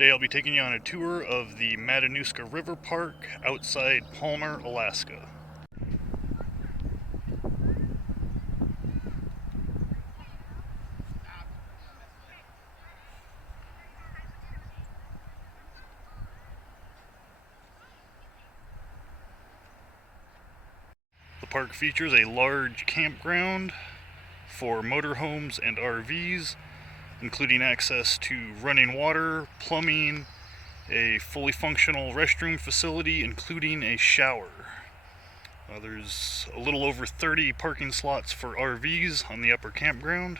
Today I'll be taking you on a tour of the Matanuska River Park outside Palmer, Alaska. The park features a large campground for motorhomes and RVs, including access to running water, plumbing, a fully functional restroom facility, including a shower. There's a little over 30 parking slots for RVs on the upper campground.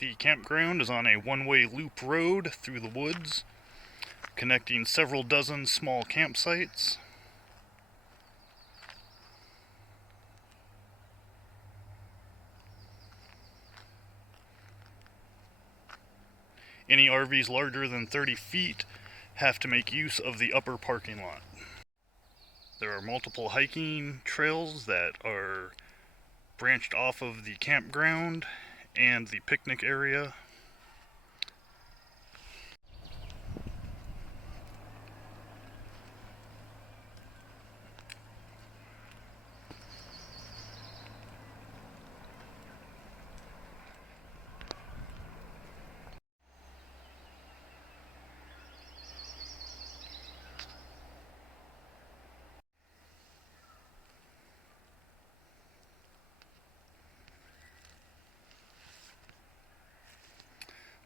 The campground is on a one-way loop road through the woods, connecting several dozen small campsites. Any RVs larger than 30 feet have to make use of the upper parking lot. There are multiple hiking trails that are branched off of the campground and the picnic area.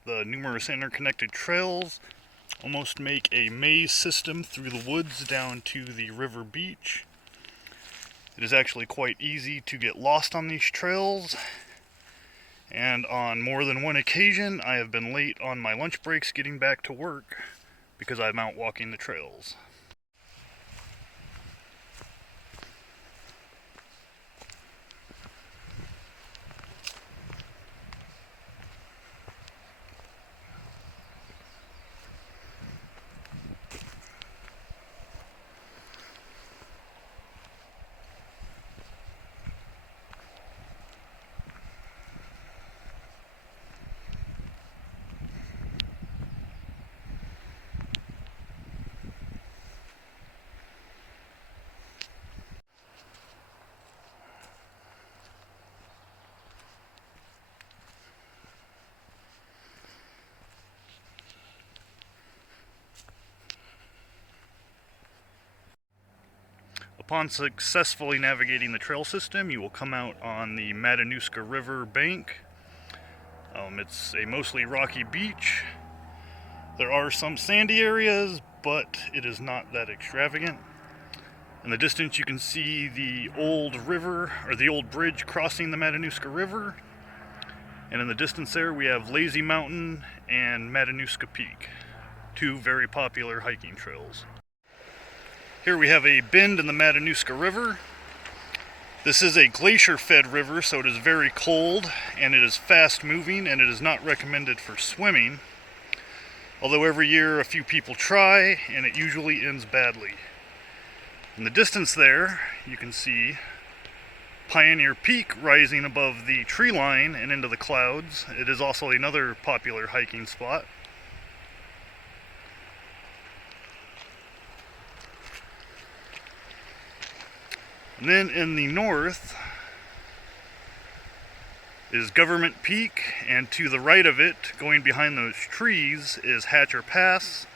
The numerous interconnected trails almost make a maze system through the woods down to the river beach. It is actually quite easy to get lost on these trails, and on more than one occasion I have been late on my lunch breaks getting back to work because I'm out walking the trails. Upon successfully navigating the trail system, you will come out on the Matanuska River bank. It's a mostly rocky beach. There are some sandy areas, but it is not that extravagant. In the distance you can see the old river, or the old bridge crossing the Matanuska River. And in the distance there we have Lazy Mountain and Matanuska Peak, two very popular hiking trails. Here we have a bend in the Matanuska River. This is a glacier-fed river, so it is very cold and it is fast-moving, and it is not recommended for swimming. Although every year a few people try, and it usually ends badly. In the distance there, you can see Pioneer Peak rising above the tree line and into the clouds. It is also another popular hiking spot. And then in the north is Government Peak, and to the right of it, going behind those trees, is Hatcher Pass.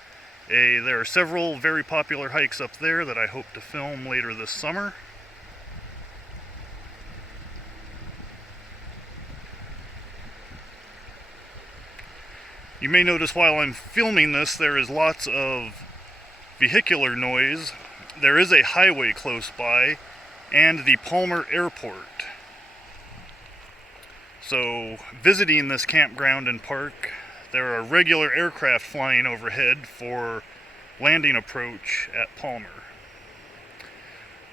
There are several very popular hikes up there that I hope to film later this summer. You may notice while I'm filming this, there is lots of vehicular noise. There is a highway close by, and the Palmer Airport. So, visiting this campground and park, there are regular aircraft flying overhead for landing approach at Palmer.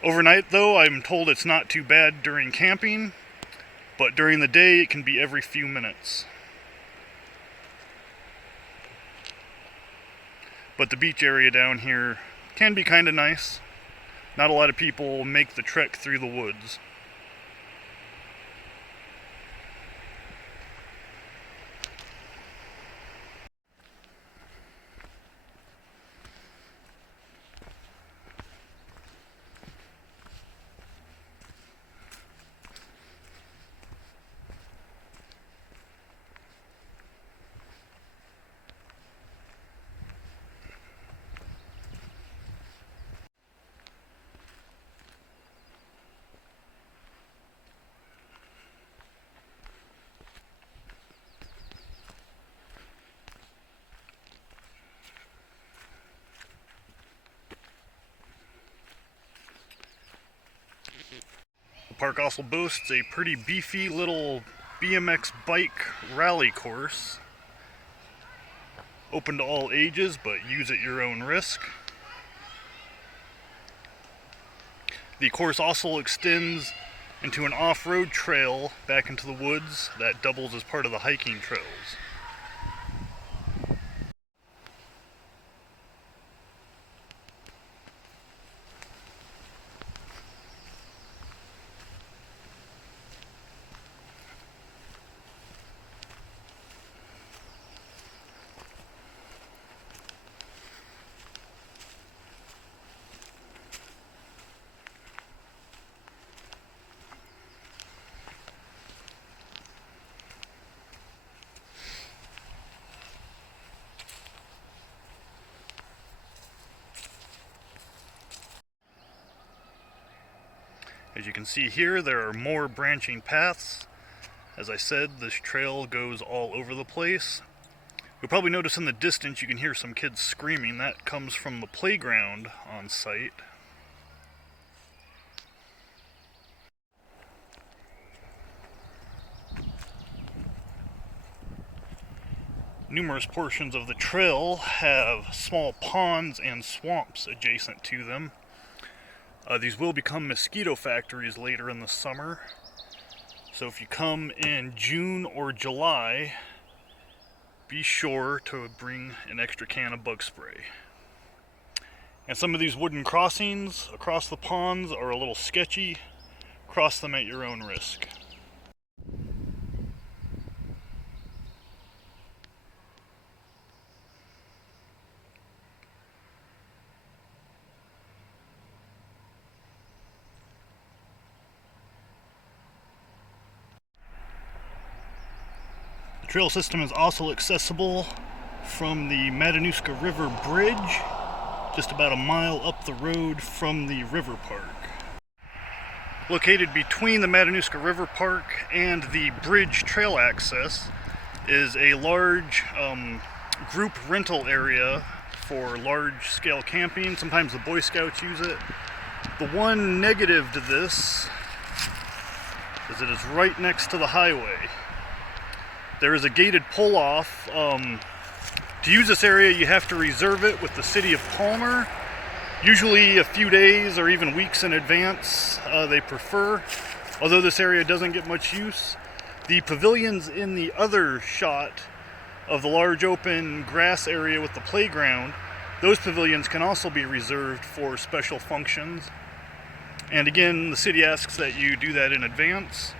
Overnight, though, I'm told it's not too bad during camping, but during the day it can be every few minutes. But the beach area down here can be kind of nice. Not a lot of people make the trek through the woods. The park also boasts a pretty beefy little BMX bike rally course. Open to all ages, but use at your own risk. The course also extends into an off-road trail back into the woods that doubles as part of the hiking trails. As you can see here, there are more branching paths. As I said, this trail goes all over the place. You'll probably notice in the distance you can hear some kids screaming. That comes from the playground on site. Numerous portions of the trail have small ponds and swamps adjacent to them. These will become mosquito factories later in the summer. So if you come in June or July, be sure to bring an extra can of bug spray. And some of these wooden crossings across the ponds are a little sketchy. Cross them at your own risk. The trail system is also accessible from the Matanuska River Bridge, just about a mile up the road from the river park. Located between the Matanuska River Park and the bridge trail access is a large group rental area for large-scale camping. Sometimes the Boy Scouts use it. The one negative to this is it is right next to the highway. There is a gated pull-off. To use this area, you have to reserve it with the city of Palmer. Usually a few days or even weeks in advance, they prefer. Although this area doesn't get much use. The pavilions in the other shot of the large open grass area with the playground, those pavilions can also be reserved for special functions. And again, the city asks that you do that in advance.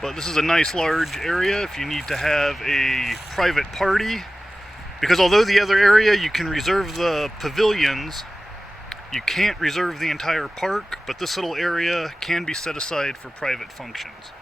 But this is a nice large area if you need to have a private party. Because although the other area you can reserve the pavilions, you can't reserve the entire park, but this little area can be set aside for private functions.